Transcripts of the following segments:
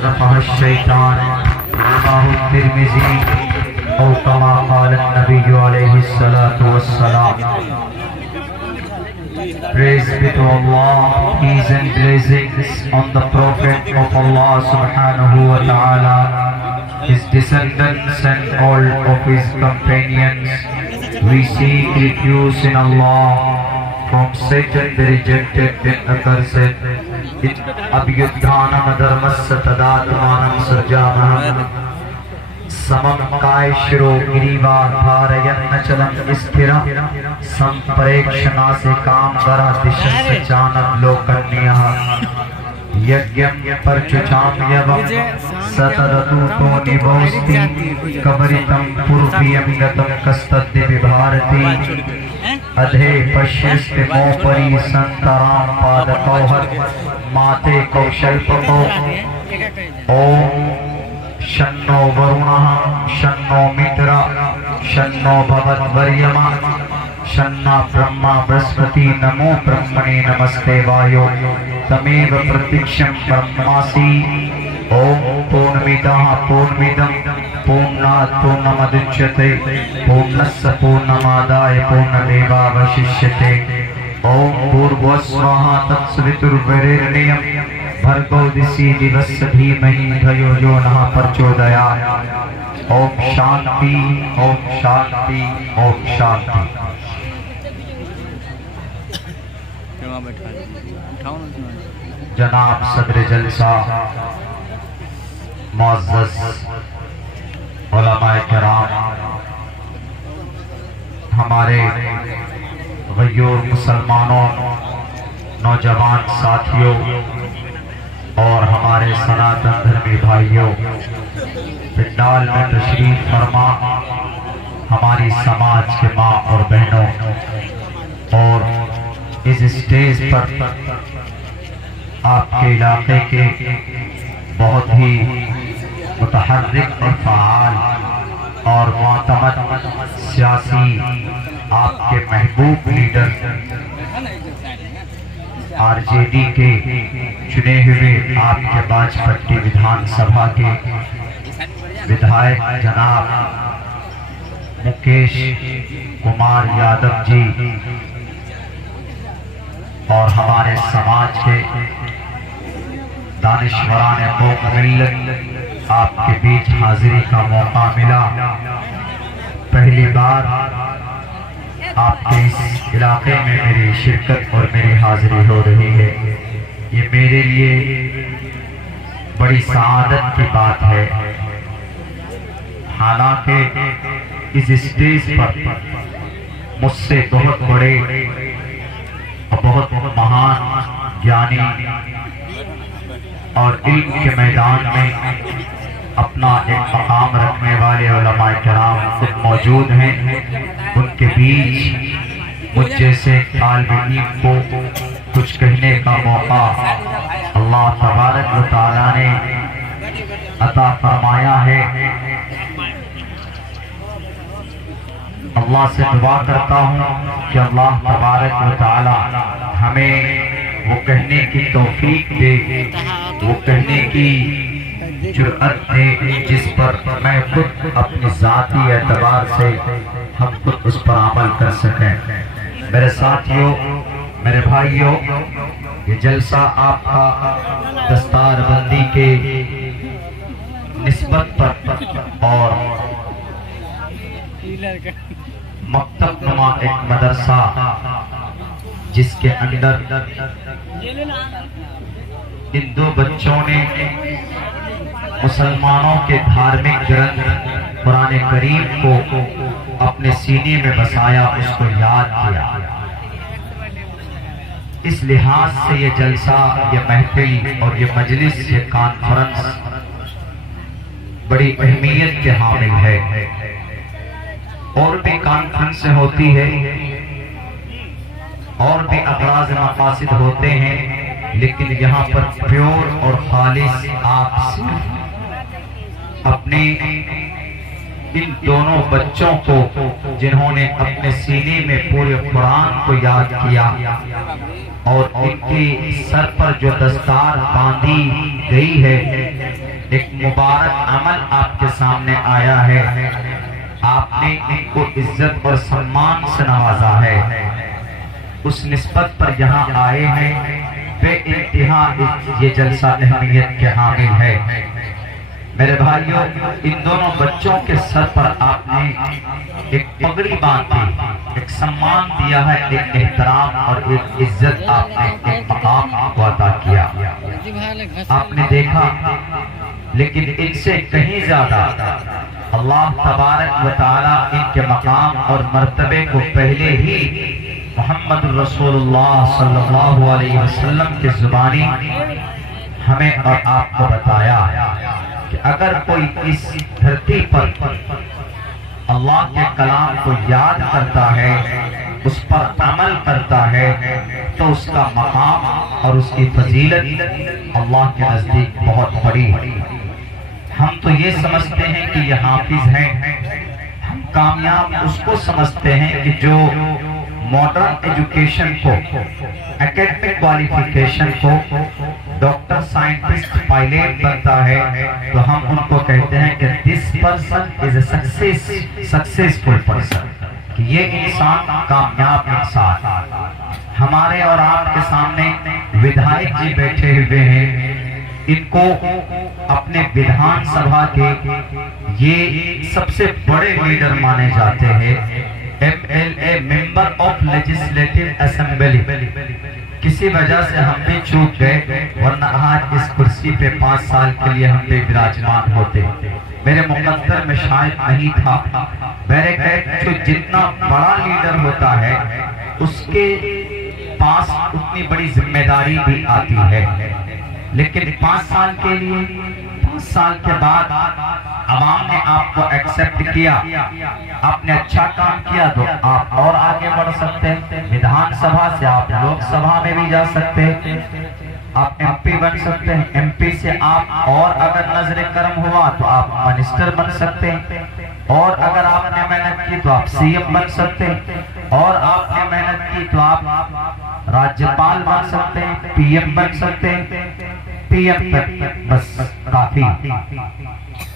अशरफह शैतान रवाहु तिर्मिज़ी औ कमा क़ाल नबी अलैहिस्सलातु वस्सलाम। Praise be to Allah, peace and blessings on the Prophet of Allah subhanahu wa ta'ala, his descendants and all of his companions. We seek refuge in Allah from Satan the rejected and accursed. In abhyudhanam dharmasya tadatmanam surjanam समम काय शिरो गिरीवा धारयन्न चलम स्थिरा संप्रेक्षणा से काम करा दिशा से जानम लोकन्यः यज्ञम परचुचाम्यवम सतरतु तो निभोस्ति कबरितम पूर्वीयम गतम कस्तद्दि विभारति अधे पश्यस्ति मोपरि संतराम पादकौहर माते कौशल्पको ओम शन्नो वरुणः शन्नो मित्र शन्नो भवद्वर्यमा शन्ना ब्रह्मा बृहस्पति नमो ब्रह्मणे नमस्ते वायो तमेव प्रतीक्षं ब्रह्मासि। ओम पूर्णमिदः पूर्णमिदं पूर्णात् पूर्णमुदच्यते पूर्णस्य पूर्णमादाय पूर्णमेवावशिष्यते। ओम भूर्भुवस्सुवः तत्सवितुर्वरेण्यं भर्गो दिशि दिवस्य धीमहि धियो यो नः प्रचोदयात्। ओम शांति ओम शांति ओम शांति। जनाब सदर जलसा मुअज़्ज़ज़ उलमाए किराम, हमारे गयूर मुसलमानों, नौजवान साथियों और हमारे सनातन धर्मी भाइयों, पिंडाल में तशरीफ फरमा हमारी समाज के माँ और बहनों, और इस स्टेज पर आपके इलाके के बहुत ही मुतहर्रिक और फ़आल और मुअतमद सियासी आपके महबूब लीडर आरजेडी के चुने हुए आपके बाजपट्टी विधानसभा के विधायक जनाब मुकेश कुमार यादव जी और हमारे समाज के दानिशवरान कौम मिल्लत, आपके बीच हाजिरी का मौका मिला। पहली बार आपके इस इलाके में मेरी शिरकत और मेरी हाजिरी हो रही है। ये मेरे लिए बड़ी सआदत की बात है। हालांकि इस स्टेज पर मुझसे बहुत बड़े और बहुत महान ज्ञानी और इल्म के मैदान में अपना एक मकाम रखने वाले उलमाए किराम खुद मौजूद हैं। उनके बीच मुझ जैसे तालिब इल्म को कुछ कहने का मौका अल्लाह तबारक व तआला ने अता फरमाया है। अल्लाह से दुआ करता हूँ कि अल्लाह तबारक व तआला हमें वो कहने की तौफीक दे, वो कहने की जुर्अत दे जिस पर मैं खुद अपनी जाती एतबार से हम खुद उस पर अमल कर सकें। मेरे साथियों, मेरे भाइयों, ये जलसा आपका दस्तारबंदी के निस्बत पर और मकतब नुमा एक मदरसा जिसके अंदर इन दो बच्चों ने मुसलमानों के धार्मिक ग्रंथ कुरान करीम को अपने सीने में बसाया, उसको याद किया। इस लिहाज से ये जलसा, ये महफिल और ये मजलिस, ये कॉन्फ्रेंस बड़ी अहमियत के हामिल है। और भी कॉन्फ्रेंस होती है और भी अगराज मकासिद होते हैं, लेकिन यहाँ पर प्योर और खालिस आप अपने इन दोनों बच्चों को जिन्होंने अपने सीने में पूरे कुरान को याद किया और इनके सर पर जो दस्तार बांधी गई है एक मुबारक अमल आपके सामने आया है। आपने इनको इज्जत और सम्मान से नवाजा है। उस निस्बत पर यहाँ आए हैं, वे इंतहा ये जलसा अहमियत के हामिल है। मेरे भाइयों, इन दोनों बच्चों के सर पर आपने एक पगड़ी बांधी, एक सम्मान दिया है, एक एहतराम और एक इज्जत आपने, एक मकाम आपको अता किया। आपने देखा, लेकिन इनसे कहीं ज्यादा अल्लाह तबारक व तआला इनके मकाम और मर्तबे को पहले ही मोहम्मद रसूलुल्लाह सल्लल्लाहु अलैहि वसल्लम की जुबानी हमें और आपको बताया कि अगर कोई इस धरती पर अल्लाह के कलाम को याद करता है, उस पर अमल करता है, तो उसका मकाम और उसकी फजीलत अल्लाह के नजदीक बहुत बड़ी है। हम तो ये समझते हैं कि ये हाफिज हैं, हम कामयाब उसको समझते हैं कि जो मॉडर्न एजुकेशन को, एकेडमिक क्वालिफिकेशन को, डॉक्टर, साइंटिस्ट, पायलट बनता है, तो हम उनको कहते हैं कि this person is a successful person, कि ये इंसान कामयाब इंसान। हमारे और आपके सामने विधायक जी बैठे हुए हैं, इनको अपने विधानसभा के ये सबसे बड़े लीडर माने जाते हैं, MLA, member of legislative assembly. किसी वजह से हम भी चूक गए, वरना आज इस कुर्सी पे 5 साल के लिए हम भी विराजमान होते। मेरे मुकद्दर में शायद नहीं था। मेरे कहते जो जितना बड़ा लीडर होता है उसके पास उतनी बड़ी जिम्मेदारी भी आती है, लेकिन 5 साल के लिए, 5 साल के बाद अवाम ने आपको एक्सेप्ट किया, आपने अच्छा काम किया, तो आप और आगे बढ़ सकते हैं। विधानसभा से आप लोकसभा में भी जा सकते हैं, आप MP बन सकते हैं, MP से आप और अगर नजर करम हुआ तो आप मिनिस्टर बन सकते हैं, और अगर आपने मेहनत की तो आप CM बन सकते हैं, और आपने मेहनत की तो आप राज्यपाल बन सकते हैं, PM बन सकते हैं। PM तक बस काफी,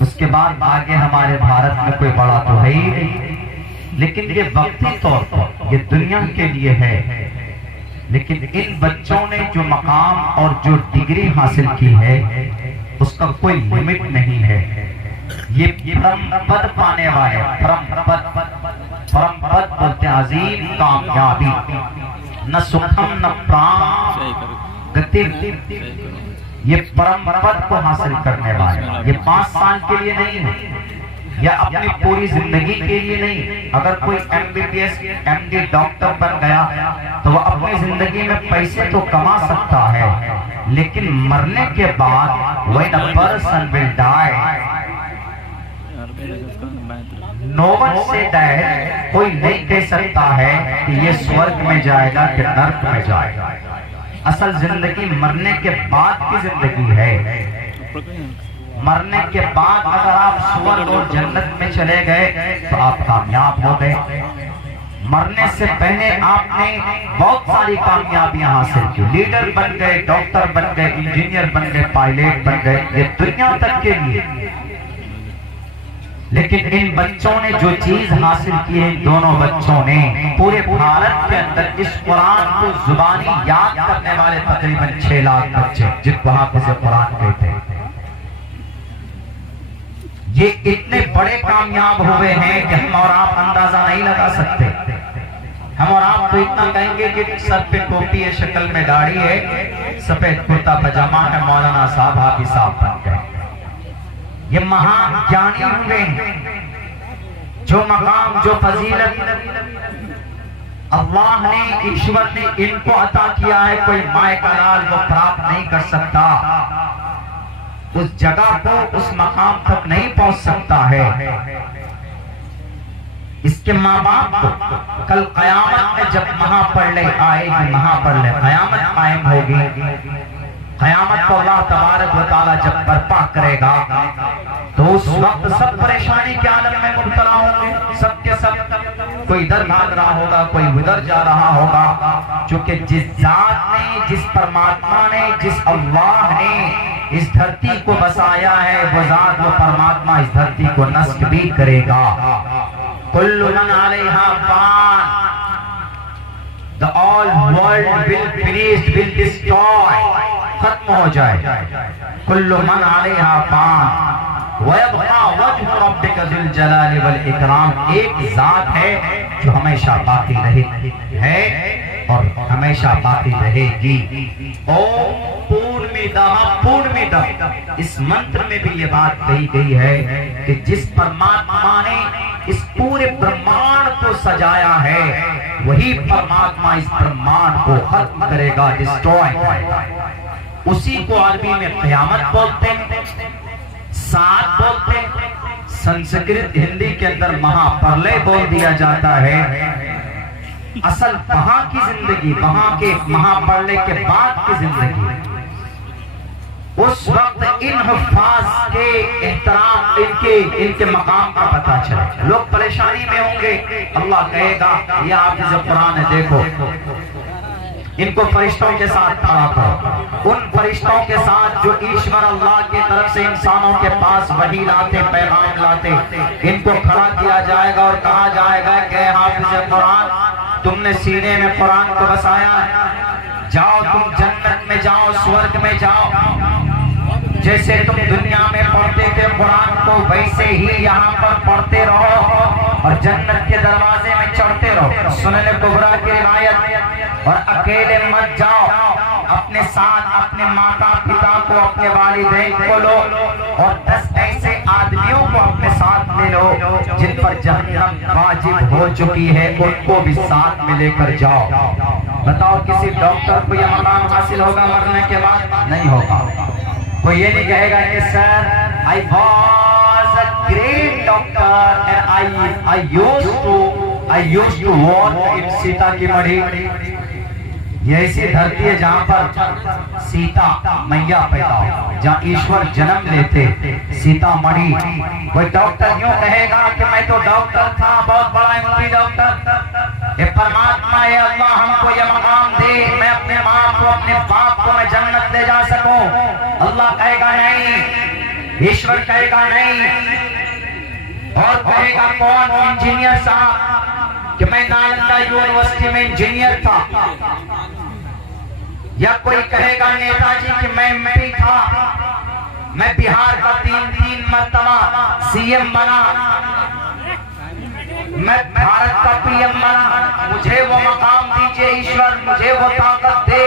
उसके बाद आगे हमारे भारत में कोई बड़ा तो है ही नहीं। लेकिन ये वक्ती तौर पर ये दुनिया के लिए है, लेकिन इन बच्चों ने जो मकाम और जो डिग्री हासिल की है उसका कोई लिमिट नहीं है। ये परम पद पाने वाले, परम पद बोलते अजीम कामयाबी, न सुखम न प्राण गति, ये परम पद को हासिल करने वाले। ये 5 साल के लिए नहीं है, या अपनी पूरी जिंदगी के लिए नहीं। अगर कोई MBBS, MD डॉक्टर बन गया तो वह अपनी जिंदगी में पैसे तो कमा सकता है, लेकिन मरने के बाद when a person will die, no one say that, कोई नहीं कह सकता है कि ये स्वर्ग में जाएगा कि नर्क में जाएगा। असल जिंदगी मरने के बाद की जिंदगी है। मरने के बाद अगर आप स्वर्ग और जन्नत में चले गए तो आप कामयाब हो गए। मरने से पहले आपने बहुत सारी कामयाबियां हासिल की, लीडर बन गए, डॉक्टर बन गए, इंजीनियर बन गए, पायलट बन गए, ये दुनिया तक के लिए। लेकिन इन बच्चों ने जो चीज हासिल की है, इन दोनों बच्चों ने पूरे भारत के अंदर इस कुरान को जुबानी याद करने वाले तकरीबन 6 लाख बच्चे जिनको हाफिज़ कुरान कहते हैं, ये इतने बड़े कामयाब हुए हैं कि हम और आप अंदाजा नहीं लगा सकते। हम और आप तो इतना कहेंगे कि सर पे टोपी है, शक्ल में दाढ़ी है, सफेद कुर्ता पजामा है, मौलाना साहब हाफिज साहब बन गए। ये महाज्ञानी हुए हैं। जो मकाम, जो फजीलत अल्लाह ने, ईश्वर ने इनको अता किया है, कोई माए का लाल वो प्राप्त नहीं कर सकता। उस जगह को, उस मकाम तक नहीं पहुंच सकता है। इसके माँ बाप को कल कयामत में जब महाप्रलय आएगी, महाप्रलय कयामत कायम होगी, कयामत को अल्लाह तबारक व तआला जब बर्पा करेगा तो उस वक्त सब परेशानी के आलम में मुब्तला होंगे, सबके सब कोई इधर भाग रहा होगा, कोई उधर जा रहा होगा, क्योंकि जिस जात ने, जिस परमात्मा ने, जिस अल्लाह ने इस धरती को बसाया है, वो जात, वो परमात्मा इस धरती को नष्ट भी करेगा। कुल्लु मन अलैहा फान, the all world will finish, will destroy, खत्म हो जाए। कुल्लु मन अलैहा फान वयबका वजहु रब्बिका ज़ुल जलाली वल इकराम, एक जात है जो हमेशा बाकी है और हमेशा बाकी रहेगी। ओम पूर्णमिदः पूर्णमिदः, इस मंत्र में भी ये बात कही गई है कि जिस परमात्मा ने इस पूरे ब्रह्मांड को सजाया है, वही परमात्मा इस ब्रह्मांड को खत्म करेगा, डिस्ट्रॉय करेगा। उसी को अरबी में क़यामत बोलते हैं, सात बोलते हैं, संस्कृत हिंदी के अंदर महाप्रलय बोल दिया जाता है। असल वहां की जिंदगी, वहां के महाप्रलय के बाद की जिंदगी, उस वक्त इन हुफ्फाज के एहतराम, इनके मकाम का पता चले। लोग परेशानी में होंगे, अल्लाह कहेगा ये आप जो कुरान है देखो, इनको फरिश्तों के साथ खड़ा करो, उन फरिश्तों के साथ जो ईश्वर अल्लाह की तरफ से इंसानों के पास वही लाते, पैगाम लाते, इनको खड़ा किया जाएगा और कहा जाएगा कि हाफिज़ कुरान, तुमने सीने में कुरान को बसाया, जाओ तुम जन्नत में जाओ, स्वर्ग में जाओ, जैसे तुम दुनिया में पढ़ते थे कुरान को, वैसे ही यहाँ पर पढ़ते रहो और जन्नत के दरवाजे में चढ़ते रहो। सुनने कुबरा की रिवायत, और अकेले मत जाओ, अपने साथ अपने माता पिता को, अपने वालिदैन को लो और 10 ऐसे आदमियों को अपने साथ ले लो जिन पर जहन्नम वाजिब हो चुकी है, उनको भी साथ में लेकर जाओ। बताओ किसी डॉक्टर को यह मकाम हासिल होगा मरने के बाद? नहीं होगा। कोई ये नहीं कहेगा कि sir I was a great doctor and I used to work in Sita की मढ़ी। ये ऐसी धरती है जहाँ पर सीता मैया पैदा हो, जहाँ ईश्वर जन्म लेते, सीता मढ़ी। कोई डॉक्टर क्यों कहेगा कि मैं तो डॉक्टर था, बहुत बड़ा एमपी डॉक्टर। ये परमात्मा है, अल्लाह हमको ये मकाम दे, मैं अपने माँ को, अपने बाप को मैं जन्नत ले जा सकूं। अल्लाह कहेगा नहीं, ईश्वर कहेगा नहीं। और कहेगा कौन? इंजीनियर साहब कि मैं नालंदा यूनिवर्सिटी में इंजीनियर था, या कोई कहेगा नेताजी कि मैं एमपी था, मैं बिहार का 3 मरतबा सीएम बना, मैं भारत का पीएम बना, मुझे वो मकाम दीजिए ईश्वर, मुझे वो ताकत दे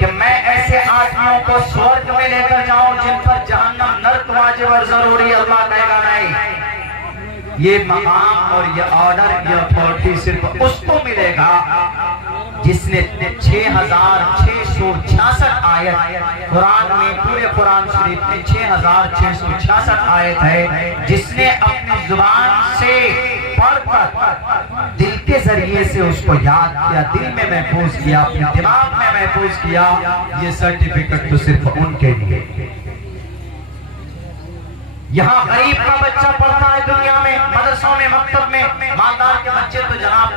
कि मैं ऐसे आदमियों को स्वर्ग में लेकर जाऊं जिन पर जहन्नम नर्क वाजिब और जरूरी। अल्लाह कहेगा नहीं, ये मकाम और ये ऑर्डर, ये अथॉरिटी सिर्फ उसको मिलेगा जिसने 6666 आयत कुरान में, पूरे कुरान शरीफ में 6666 आयत है, जिसने अपनी जुबान से पढ़कर दिल के जरिए से उसको याद किया, दिल में महफूज किया, अपने दिमाग में महफूज किया। ये सर्टिफिकेट तो सिर्फ उनके लिए। यहाँ गरीब का बच्चा पढ़ता है दुनिया में, मदरसों में, मकतब में, मालदार के बच्चे तो जनाब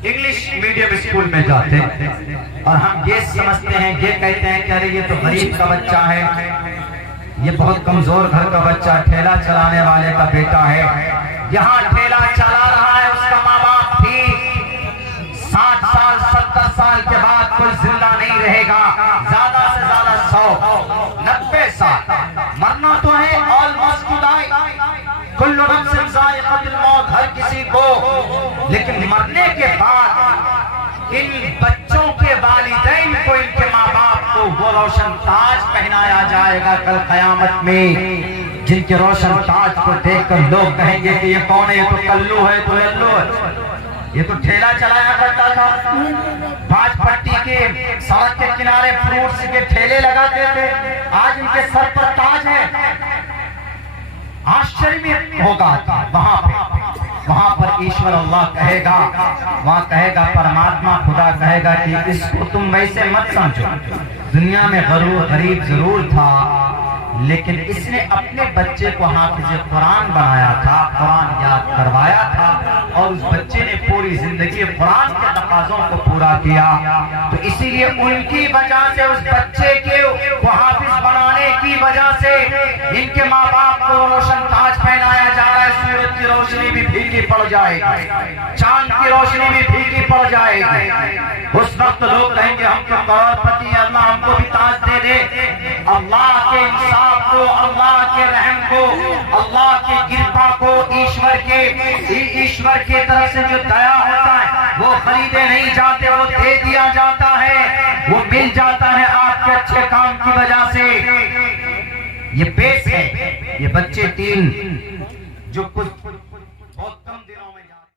इंग्लिश मीडियम स्कूल में जाते हैं और हम ये समझते हैं, ये कहते हैं कि अरे ये तो गरीब का बच्चा है, ये बहुत कमजोर घर का बच्चा, ठेला चलाने वाले का बेटा है। यहाँ ठेला चला रहा है उसका माँ बाप भी 60 साल 70 साल के बाद कोई जिंदा नहीं रहेगा, ज्यादा से ज्यादा 100-90 साल। मरना तो है, ऑलमोस्ट टू डाई, कुल्लु नफ्सिन ज़ाइक़तुल मौत, हर किसी को। लेकिन मरने के बाद इन बच्चों के वालिदैन को, इनके माँ बाप को वो रोशन ताज पहनाया जाएगा कल क़यामत में, जिनके रोशन ताज को देखकर लोग कहेंगे कि ये कौन है? ये तो कल्लू है, तो लल्लू है, ये तो ठेला चलाया करता था, पांच पट्टी के सड़क के किनारे फ्रूट्स के ठेले लगाते थे, आज इनके सर पर ताज है। आश्चर्य होगा वहां पर ईश्वर अल्लाह कहेगा, वहां कहेगा परमात्मा खुदा कहेगा कि इसको तुम वैसे मत समझो, दुनिया में गरीब जरूर था, लेकिन इसने अपने बच्चे को हाफिज कुरान बनाया था, कुरान याद करवाया था और उस बच्चे ने पूरी जिंदगी कुरान के तकाज़ों को पूरा किया। तो इसीलिए उनकी वजह से, उस बच्चे के को हाफिज बनाने की वजह से इनके माँ बाप को रोशन ताज पहनाया जा रहा है। सूरज की रोशनी भी फीकी पड़ जाएगी, चांद की रोशनी भी फीकी पड़ जाएगी। उस वक्त लोग कहेंगे हम तो करोड़पति हैं, अल्लाह हमको भी ताज दे दे। अल्लाह के इंसाफ को, अल्लाह के रहम को, अल्लाह की कृपा को, ईश्वर के तरफ से जो दया होता है वो खरीदे नहीं जाते, वो दे दिया जाता है, वो मिल जाता है आपके अच्छे काम की वजह से। ये पेश है, ये बच्चे तीन जो कुछ